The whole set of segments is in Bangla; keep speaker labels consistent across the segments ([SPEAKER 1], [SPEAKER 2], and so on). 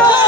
[SPEAKER 1] চল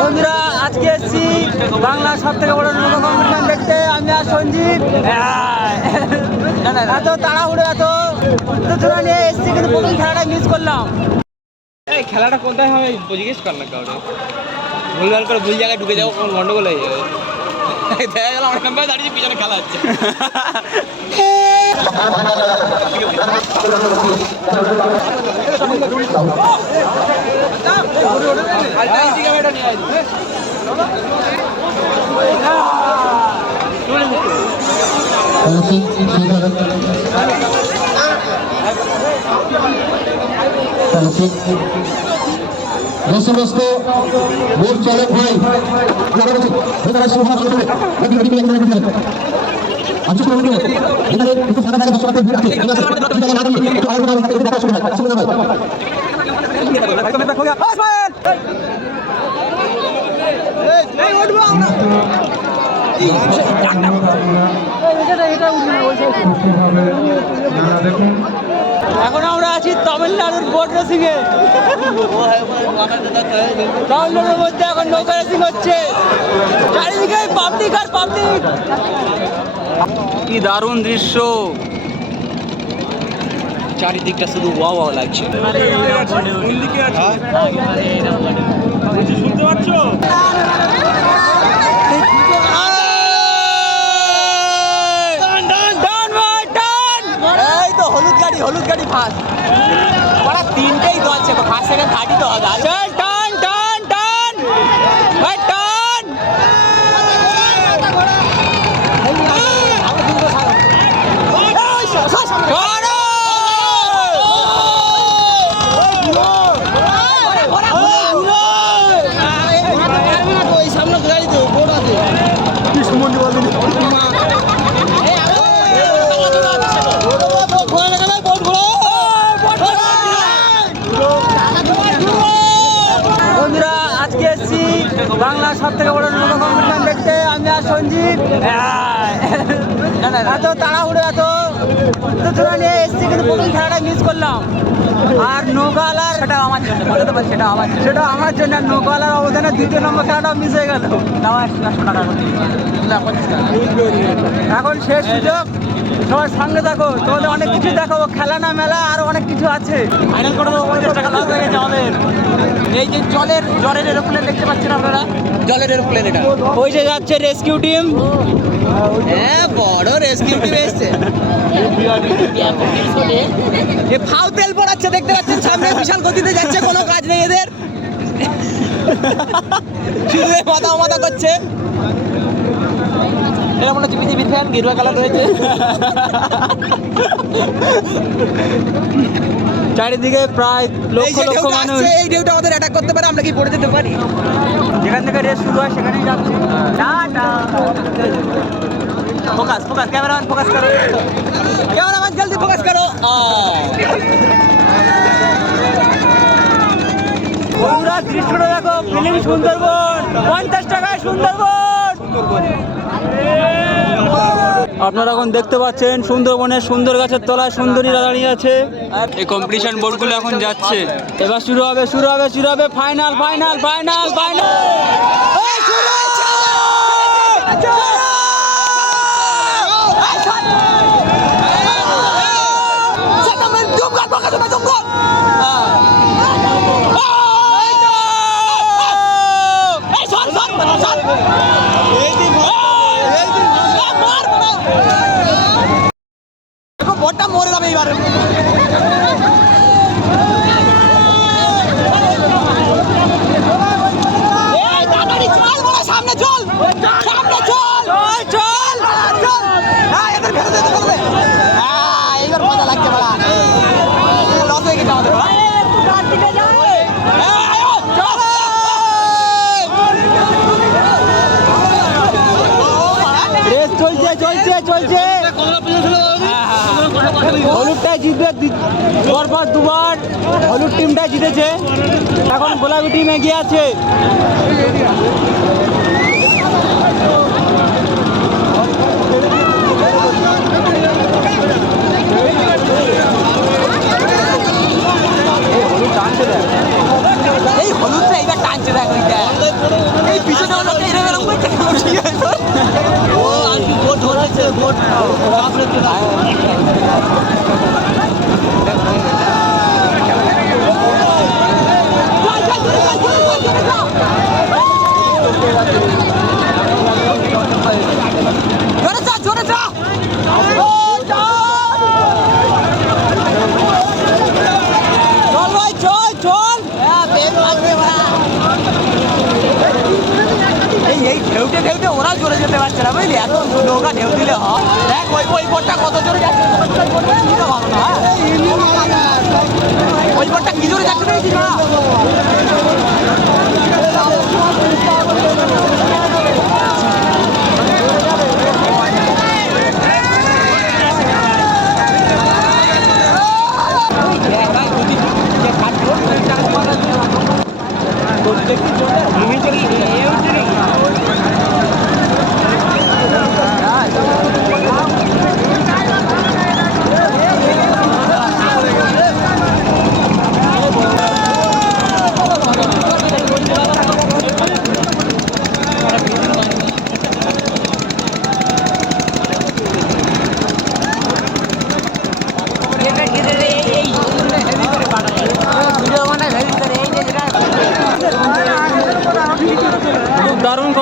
[SPEAKER 1] বন্ধুরা, আজকে এসেছি বাংলার সব থেকে বড় কম্পিটিশন দেখতে। আমি আর সঞ্জীব। এত তাড়াহুড়ো, এত উত্তেজনা নিয়ে এসেছি, কিন্তু প্রথম খেলাটা মিস করলাম।
[SPEAKER 2] এই খেলাটা কোথায় হবে, জিজ্ঞেস কর না কাউরে ভুলভাল করে ভুল জায়গায় ঢুকে যাব কোনো গন্ডগোল হয়ে যাবে। দেখা গেল আমার ক্যাম্পাসে দাঁড়িয়ে পিছনে খেলা হচ্ছে
[SPEAKER 3] যে সমস্ত বোট চালক ভাই আচ্ছা এখানে একটু আগে একটু দেখা শুরু হয় শুনুন ভাই
[SPEAKER 1] এখন আমরা আছি তামিলনাড়ুর বোট রেসিং এ তামিলনাড়ুর মধ্যে এখন নৌকা রেসিং হচ্ছে। চারিদিকে পাবলিক আর পাবলিক কি দারুণ দৃশ্য। চারিদিকটা শুধু ওয়া ওয়া লাগছে। এই তো হলুদ গাড়ি হলুদ গাড়ি ফার্স্ট ওরা তিনটেই তো আছে ফার্স্ট সেকেন্ড থার্টি তো হবে চল টান টান টান ভাই টান ছাড়ো! বন্ধুরা আজকে এসেছি বাংলার সব থেকে বড় নৌকা কম্পিটিশন দেখতে আমি আর সঞ্জীব। এত তাড়াহুড়ো এত উত্তেজনা নিয়ে এসেছি কিন্তু প্রথম খেলাটা মিস করলাম। আর নৌকালার সেটা আমার জন্য বলে দেবো সেটা আমার সেটা আমার জন্য আর নৌকালার অবদানে দ্বিতীয় নম্বর খেলাটাও মিস হয়ে গেল। একশো টাকা এখন শেষ সুযোগ। সবাই সঙ্গে থাকো তোমাদের অনেক কিছু দেখাবো। খেলা না মেলা আর অনেক কিছু আছে। ফাইনাল করে দেবো টাকা লাভ হয়ে গেছে আমাদের। এই যে জলের জলের এরোপ্লেন দেখতে পাচ্ছেন আপনারা?
[SPEAKER 2] জলের এরোপ্লেন এটা।
[SPEAKER 1] ওই যে যাচ্ছে রেস্কিউ টিম
[SPEAKER 2] হ্যাঁ বড় রেস্কিউ টিম এসছে। এ ফাউ তেল পড়াচ্ছে, দেখতে পাচ্ছেন, সামনে বিশাল গতিতে যাচ্ছে, কোনো কাজ নেই এদের। শুধু মাথা মাথা করছে। এরা মনে হচ্ছে পৃথিবীর ফ্যান গেরুয়া কালার রয়েছে।
[SPEAKER 1] চারিদিকে প্রায় লক্ষ লক্ষ মানুষ।
[SPEAKER 2] এই ঢেউটা আমাদের অ্যাটাক করতে পারে আমরা কি পড়ে যেতে পারি?
[SPEAKER 1] যেখান থেকে রেস শুরু হয় সেখানেই যাচ্ছে। ফোকাস ফোকাস ক্যামেরাম্যান ফোকাস করো।
[SPEAKER 2] ক্যামেরাম্যান জলদি ফোকাস করো।
[SPEAKER 1] বন্ধুরা দৃশ্যটা দেখো ফিল্ম সুন্দরবন। পঞ্চাশ টাকায় সুন্দরবন। আপনারা এখন দেখতে পাচ্ছেন সুন্দরবনের সুন্দর গাছের তলায় সুন্দরী দাঁড়িয়ে আছে এই কম্পিটিশন বোর্ডগুলো এখন যাচ্ছে এবার শুরু হবে শুরু হবে শুরু হবে final final final final ¡Vamos! হলুদটাই জিতবে পরপর দুবার হলুদ টিমটা জিতেছে। এখন গোলাপি টিম এগিয়ে আছে। এই হলুদটা ও, আর কি Thank you. পারছে না বুঝলি? এত নৌকা ঢেউ দিলে হয় দেখ ওই ওই বোটটা কত জোরে যাচ্ছে ওই বোটটা কি জোরে যাচ্ছে না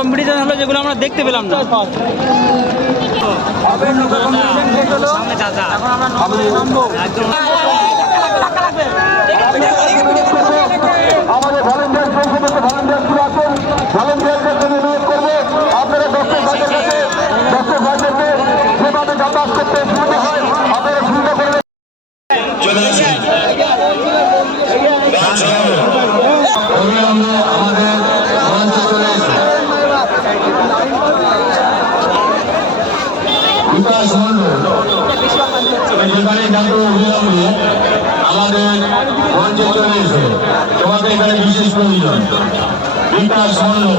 [SPEAKER 1] কম্পিটিশন হলো যেগুলো আমরা দেখতে পেলাম না।
[SPEAKER 3] আমাদের ভলেন্টিয়ার ভলেন্টিয়ারগুলো আছেন ভলেন্টিয়ারদের জন্য অনুরোধ করব আপনারা দর্শক ভাইদের কাছে দর্শক ভাইদেরকে যেভাবে যাতায়াত করতে সুবিধা হয় আপনারা সুবিধা করবেন অবিলম্বে আমাদের মঞ্চে চলে এসে বিকাশ মন্ডল যেখানে ডাক্তার অবিলম্বে আমাদের মঞ্চে বিশেষ প্রয়োজন। বিকাশ মন্ডল